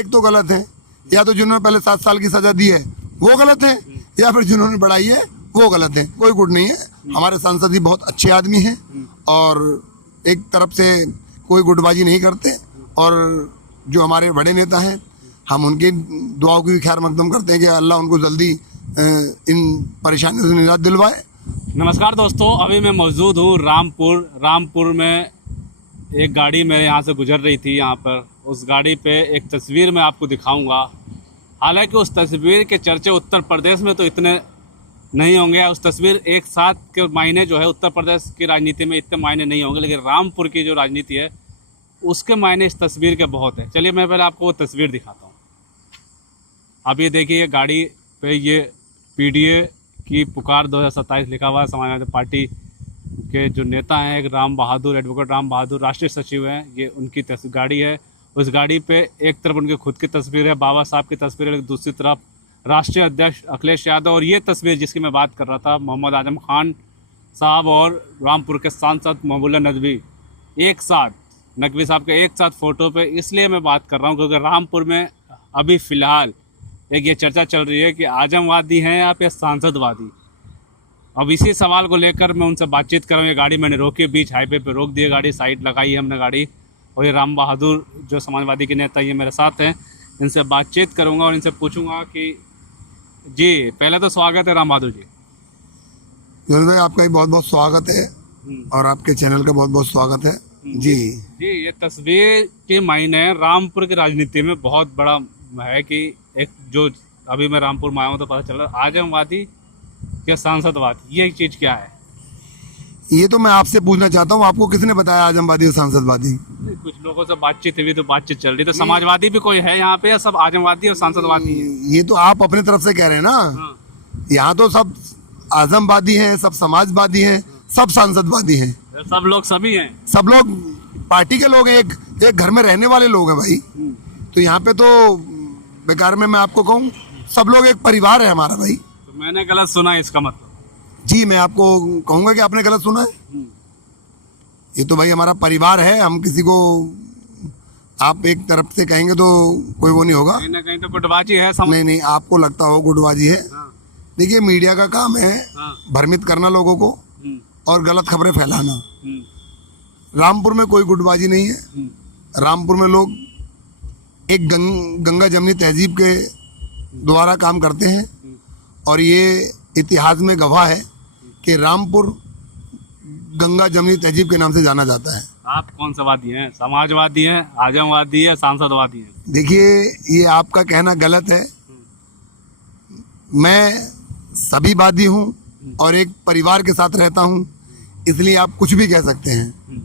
एक तो गलत है, या तो जिन्होंने पहले 7 साल की सजा दी है वो गलत है, या फिर जिन्होंने बढ़ाई है वो गलत है। कोई गुट नहीं है। हमारे सांसद जी बहुत अच्छे आदमी हैं और एक तरफ से कोई गुटबाजी नहीं करते, और जो हमारे बड़े नेता हैं हम उनकी दुआओं की भी खैर मकदम करते हैं कि अल्लाह उनको जल्दी इन परेशानियों से निजात दिलवाए। नमस्कार दोस्तों, अभी मैं मौजूद हूँ रामपुर में एक गाड़ी मेरे यहाँ से गुजर रही थी। यहाँ पर उस गाड़ी पे एक तस्वीर मैं आपको दिखाऊंगा। हालांकि उस तस्वीर के चर्चे उत्तर प्रदेश में तो इतने नहीं होंगे। उस तस्वीर एक साथ के मायने जो है उत्तर प्रदेश की राजनीति में इतने मायने नहीं होंगे, लेकिन रामपुर की जो राजनीति है उसके मायने इस तस्वीर के बहुत है। चलिए मैं पहले आपको वो तस्वीर दिखाता हूँ। अब ये देखिए, गाड़ी पे ये पीडीए की पुकार 2027 लिखा हुआ है। समाजवादी पार्टी के जो नेता हैं, एक राम बहादुर, एडवोकेट राम बहादुर राष्ट्रीय सचिव हैं, ये उनकी गाड़ी है। उस गाड़ी पे एक तरफ उनकी खुद की तस्वीर है, बाबा साहब की तस्वीर है, दूसरी तरफ राष्ट्रीय अध्यक्ष अखिलेश यादव, और ये तस्वीर जिसकी मैं बात कर रहा था मोहम्मद आजम खान साहब और रामपुर के सांसद महबूबुल्ला नकवी एक साथ, नकवी साहब के एक साथ फ़ोटो पे इसलिए मैं बात कर रहा हूँ क्योंकि रामपुर में अभी फ़िलहाल एक ये चर्चा चल रही है कि आजमवादी हैं या फिर सांसदवादी। अब इसी सवाल को लेकर मैं उनसे बातचीत कर रहा हूँ। ये गाड़ी मैंने रोकी, बीच हाईवे पे रोक दी गाड़ी, साइड लगाई है हमने गाड़ी, और ये राम बहादुर जो समाजवादी के नेता ये मेरे साथ हैं। इनसे बातचीत करूँगा और इनसे पूछूँगा कि जी, पहले तो स्वागत है राम बहादुर जी। भाई आपका भी बहुत बहुत स्वागत है और आपके चैनल का बहुत बहुत स्वागत है जी। ये तस्वीर के मायने रामपुर की राजनीति में बहुत बड़ा है कि एक जो अभी मैं रामपुर में आया हूँ तो पता चल रहा आजमवादी या सांसदवादी, ये चीज़ क्या है? ये तो मैं आपसे पूछना चाहता हूँ, आपको किसने बताया आजमवादी और सांसदवादी? कुछ लोगों से बातचीत हुई तो बातचीत चल रही, तो समाजवादी भी कोई है यहाँ पे या सब आजमवादी और सांसदवादी है? ये तो आप अपने तरफ से कह रहे हैं ना। यहाँ तो सब आजमवादी हैं, सब समाजवादी हैं, सब सांसदवादी हैं, सब लोग सभी हैं, सब लोग पार्टी के लोग हैं, एक घर में रहने वाले लोग हैं भाई। तो यहाँ पे तो बेकार में मैं आपको कहूँ सब लोग एक परिवार है हमारा भाई। तो मैंने गलत सुना है इसका मतलब? जी, मैं आपको कहूँगा कि आपने गलत सुना है। ये तो भाई हमारा परिवार है, हम किसी को आप एक तरफ से कहेंगे तो कोई वो नहीं होगा। कहीं ना कहीं तो गुटबाजी है। नहीं, आपको लगता हो गुटबाजी है। देखिए, मीडिया का काम है भ्रमित करना लोगों को और गलत खबरें फैलाना। रामपुर में कोई गुटबाजी नहीं है। रामपुर में लोग एक गंगा जमनी तहजीब के द्वारा काम करते हैं और ये इतिहास में गवाह है कि रामपुर गंगा जमनी तहजीब के नाम से जाना जाता है। आप कौन सा वादी हैं? समाजवादी हैं, आजमवादी है, सांसदवादी हैं? देखिए, ये आपका कहना गलत है। मैं सभी वादी हूँ और एक परिवार के साथ रहता हूँ, इसलिए आप कुछ भी कह सकते हैं।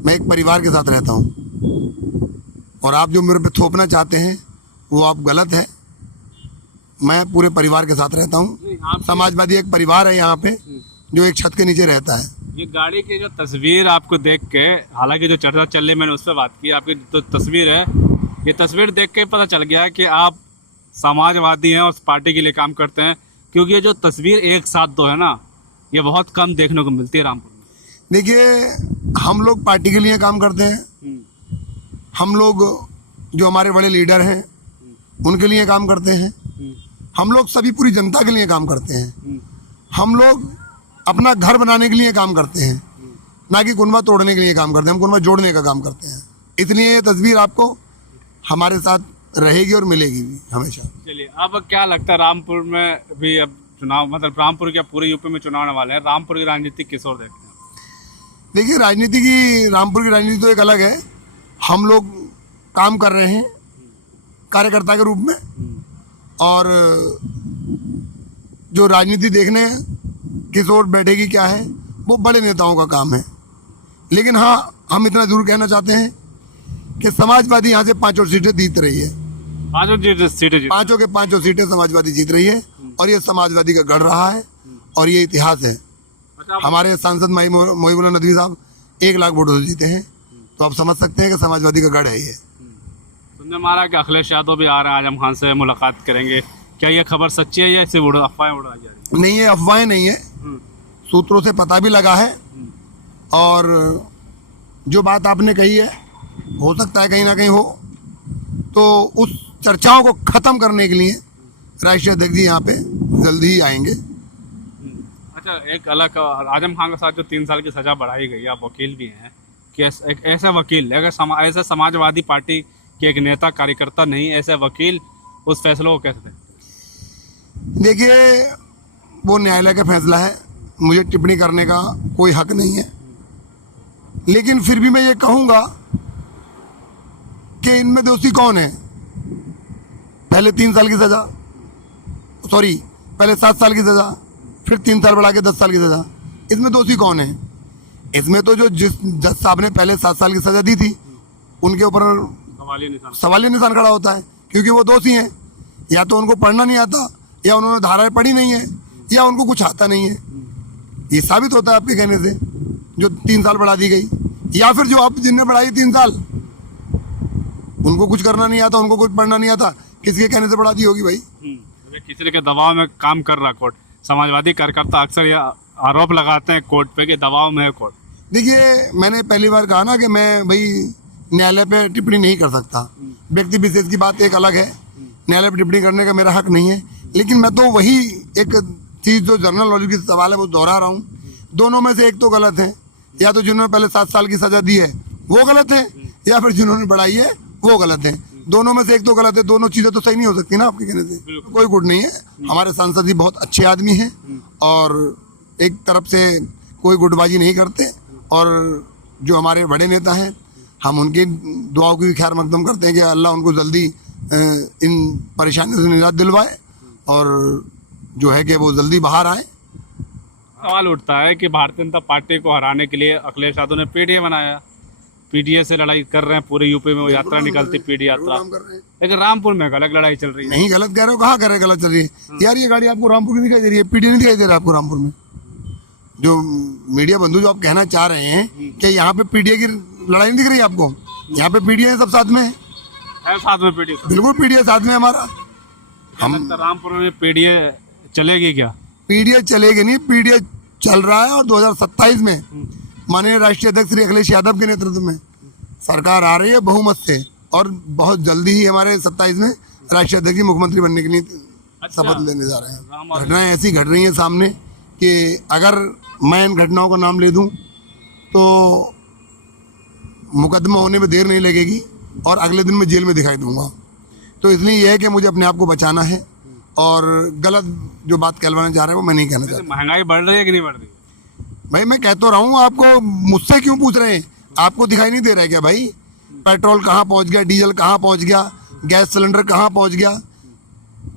मैं एक परिवार के साथ रहता हूँ और आप जो मेरे पे थोपना चाहते हैं वो आप गलत है। मैं पूरे परिवार के साथ रहता हूँ। समाजवादी एक परिवार है यहाँ पे जो एक छत के नीचे रहता है। ये गाड़ी की जो तस्वीर आपको देख के, हालांकि जो चर्चा चल रही मैंने उस पर बात की, आपकी जो तस्वीर है, ये तस्वीर देख के पता चल गया है कि आप समाजवादी हैं और उस पार्टी के लिए काम करते हैं, क्योंकि ये जो तस्वीर एक साथ दो है ना, ये बहुत कम देखने को मिलती है रामपुर में। देखिए, हम लोग पार्टी के लिए काम करते हैं, हम लोग जो हमारे बड़े लीडर हैं उनके लिए काम करते हैं, हम लोग सभी पूरी जनता के लिए काम करते हैं, हम लोग अपना घर बनाने के लिए काम करते हैं, ना कि कुनबा तोड़ने के लिए काम करते हैं। हम कुनबा जोड़ने का काम करते हैं। इसलिए ये तस्वीर आपको हमारे साथ रहेगी और मिलेगी भी हमेशा। चलिए, अब क्या लगता है रामपुर में भी अब चुनाव, मतलब रामपुर क्या पूरे यूपी में चुनाव आने वाले हैं, रामपुर की राजनीति किस ओर देखते हैं? देखिए, रामपुर की राजनीति तो एक अलग है। हम लोग काम कर रहे हैं कार्यकर्ता के रूप में, और जो राजनीति देखने किस ओर बैठेगी क्या है वो बड़े नेताओं का काम है। लेकिन हाँ, हम इतना जरूर कहना चाहते हैं कि समाजवादी यहाँ से 5 सीटें जीत रही है। 5 सीटें? 5 के 5 सीटें समाजवादी जीत रही है और ये समाजवादी का गढ़ रहा है और ये इतिहास है। हमारे सांसद महबूबुल्ला नकवी साहब 1 लाख वोटों से जीते हैं, तो आप समझ सकते हैं कि समाजवादी का गढ़ है ये। सुनने मारा कि अखिलेश यादव भी आ रहे हैं, आजम खान से मुलाकात करेंगे, क्या ये खबर सच्ची है या इसे अफवाहें उड़ाई जा रही है? नहीं, ये अफवाहें नहीं है, सूत्रों से पता भी लगा है। और जो बात आपने कही है, हो सकता है कहीं ना कहीं हो, तो उस चर्चाओं को ख़त्म करने के लिए राष्ट्रीय अध्यक्ष जी यहाँ पे जल्दी ही आएंगे। अच्छा, एक अलग आजम खान के साथ जो 3 साल की सज़ा बढ़ाई गई, आप वकील भी हैं, कि एक ऐसे वकील, अगर ऐसे समाजवादी पार्टी के एक नेता कार्यकर्ता नहीं, ऐसे वकील उस फैसले को कैसे दें? देखिए, वो न्यायालय का फैसला है, मुझे टिप्पणी करने का कोई हक नहीं है, लेकिन फिर भी मैं ये कहूँगा कि इनमें दोषी कौन है। पहले 3 साल की सज़ा, सॉरी पहले 7 साल की सज़ा, फिर 3 साल बढ़ा के 10 साल की सज़ा, इसमें दोषी कौन है? इसमें तो जो जिस जज साहब ने पहले 7 साल की सज़ा दी थी उनके ऊपर सवालिया निशान खड़ा होता है, क्योंकि वो दोषी हैं। या तो उनको पढ़ना नहीं आता, या उन्होंने धाराएं पढ़ी नहीं है, या उनको कुछ आता नहीं है। ये साबित होता है आपके कहने से, जो 3 साल बढ़ा दी गई, या फिर जो आप जिनने बढ़ाई 3 साल उनको कुछ करना नहीं आता, उनको कुछ पढ़ना नहीं आता, किसके कहने से बढ़ा दी होगी भाई? किसी के दबाव में काम कर रहा कोर्ट। समाजवादी कार्यकर्ता अक्सर यह आरोप लगाते हैं कोर्ट पे कि दबाव में है कोर्ट। देखिए, मैंने पहली बार कहा ना कि मैं भाई न्यायालय पे टिप्पणी नहीं कर सकता। व्यक्ति विशेष की बात एक अलग है, न्यायालय पे टिप्पणी करने का मेरा हक नहीं है। लेकिन मैं तो वही एक चीज़ जो जनरल नॉलेज की सवाल है वो दोहरा रहा हूँ। दोनों में से एक तो गलत है, या तो जिन्होंने पहले 7 साल की सज़ा दी है वो गलत है, या फिर जिन्होंने बढ़ाई है वो गलत है। दोनों में से एक तो गलत है। दोनों चीज़ें तो सही नहीं हो सकती ना आपके कहने से। कोई गुट नहीं है। हमारे सांसद जी बहुत अच्छे आदमी हैं और एक तरफ से कोई गुटबाजी नहीं करते, और जो हमारे बड़े नेता हैं हम उनकी दुआओं की भी खैर मकदम करते हैं कि अल्लाह उनको जल्दी इन परेशानियों से निजात दिलवाए और जो है कि वो जल्दी बाहर आए। सवाल उठता है कि भारतीय जनता पार्टी को हराने के लिए अखिलेश यादव ने पीडीए बनाया, पीडीए से लड़ाई कर रहे हैं पूरे यूपी में, वो यात्रा निकलती पीडी यात्रा, लेकिन रामपुर में अलग लड़ाई चल रही है। नहीं, गलत कह रहे हो, कहाँ कह रहे गलत चल रही है यार? ये गाड़ी आपको रामपुर की दिखाई दे रही है, पीडीए नहीं दिखाई दे रहा आपको रामपुर में? जो मीडिया बंधु जो आप कहना चाह रहे हैं कि यहाँ पे पीडीए की लड़ाई नहीं दिख रही है आपको? यहाँ पे पीडीए सब साथ में है, साथ में पीडीए, बिल्कुल पीडीए साथ में हमारा। हम रामपुर में पीडीए चलेगी क्या? पीडीए चलेगी नहीं, पीडीए चल रहा है, और 2027 में माननीय राष्ट्रीय अध्यक्ष श्री अखिलेश यादव के नेतृत्व में सरकार आ रही है बहुमत से, और बहुत जल्दी ही हमारे 27 में राष्ट्रीय अध्यक्ष जी मुख्यमंत्री बनने के लिए शपथ लेने जा रहे हैं। घटनाएं ऐसी घट रही हैं सामने कि अगर मैं इन घटनाओं का नाम ले दूं तो मुकदमा होने में देर नहीं लगेगी और अगले दिन मैं जेल में दिखाई दूंगा। तो इसलिए यह है कि मुझे अपने आप को बचाना है, और गलत जो बात कहलवाना चाह रहे हैं वो मैं नहीं कहना चाहता। महंगाई बढ़ रही है कि नहीं बढ़ रही? भाई मैं कह तो रहा हूँ आपको, मुझसे क्यों पूछ रहे हैं? आपको दिखाई नहीं दे रहा है क्या भाई? पेट्रोल कहाँ पहुँच गया, डीजल कहाँ पहुँच गया, गैस सिलेंडर कहाँ पहुँच गया?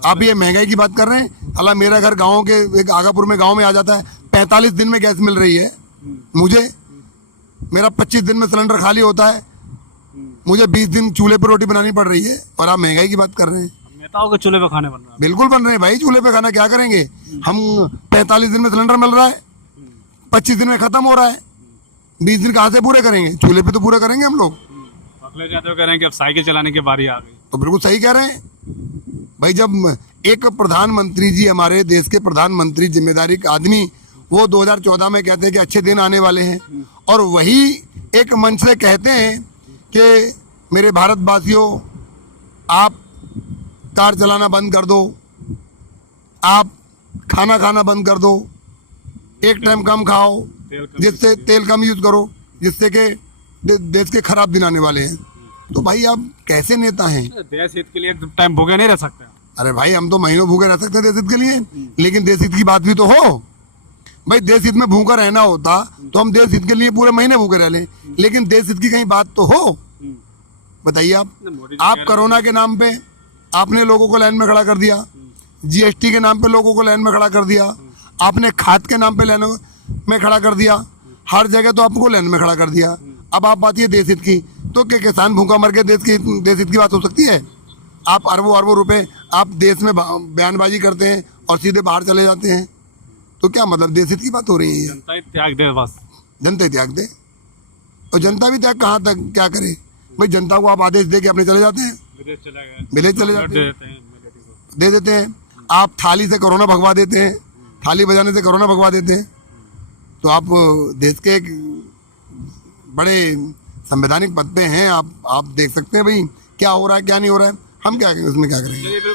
आप ये महंगाई की बात कर रहे हैं। अला मेरा घर गाँव के एक आगापुर में गाँव में आ जाता है, 45 दिन में गैस मिल रही है मुझे। मेरा 25 दिन में सिलेंडर खाली होता है, मुझे 20 दिन चूल्हे पर रोटी बनानी पड़ रही है, और आप महंगाई की बात कर रहे हैं। नेताओं के चूल्हे पे खाने बन रहे हैं? बिल्कुल बन रहे हैं भाई, चूल्हे पे खाना क्या करेंगे हम? 45 दिन में सिलेंडर मिल रहा है, 25 दिन में खत्म हो रहा है, 20 दिन कहाँ से पूरे करेंगे? चूल्हे पे तो पूरे करेंगे हम लोग। अखिलेश यादव कह रहे हैं कि अब साइकिल चलाने की बारी आ गई। तो बिल्कुल सही कह रहे हैं भाई। जब एक प्रधानमंत्री जी, हमारे देश के प्रधानमंत्री, जिम्मेदारी का आदमी, वो 2014 में कहते हैं कि अच्छे दिन आने वाले हैं, और वही एक मंच से कहते हैं कि मेरे भारतवासियों, आप कार चलाना बंद कर दो, आप खाना खाना बंद कर दो, एक टाइम कम खाओ, जिससे तेल कम यूज करो, जिससे कि देश के खराब दिन आने वाले हैं। तो भाई आप कैसे नेता हैं? देश हित के लिए एक टाइम भूखे नहीं रह सकते। अरे भाई, हम तो महीनों भूखे रह सकते हैं देश हित के लिए, लेकिन देश हित की बात भी तो हो भाई। देश हित में भूखा रहना होता तो हम देश हित के लिए पूरे महीने भूखे रह लें, लेकिन देश हित की कहीं बात तो हो। बताइए आप कोरोना के नाम पे आपने लोगों को लाइन में खड़ा कर दिया, जीएसटी के नाम पे लोगों को लाइन में खड़ा कर दिया, आपने खाद के नाम पे लाइन में खड़ा कर दिया, हर जगह तो आपको लाइन में खड़ा कर दिया। अब आप बात ये देश हित की, तो क्या किसान भूखा मर के देश हित की बात हो सकती है? आप अरबों रुपए आप देश में बयानबाजी करते हैं और सीधे बाहर चले जाते हैं, तो क्या मतलब देश हित की बात हो रही है? जनता ही त्याग दे, बस जनता त्याग दे। और जनता भी त्याग कहाँ तक क्या करे भाई? जनता को आप आदेश दे के अपने चले जाते हैं, विदेश चले जाते हैं, दे देते हैं। आप थाली से कोरोना भगवा देते हैं, थाली बजाने से कोरोना भगवा देते हैं। तो आप देश के एक बड़े संवैधानिक पद पे हैं, आप देख सकते हैं भाई क्या हो रहा है क्या नहीं हो रहा है, हम क्या करेंगे, उसमें क्या करेंगे। चलिए बिल्कुल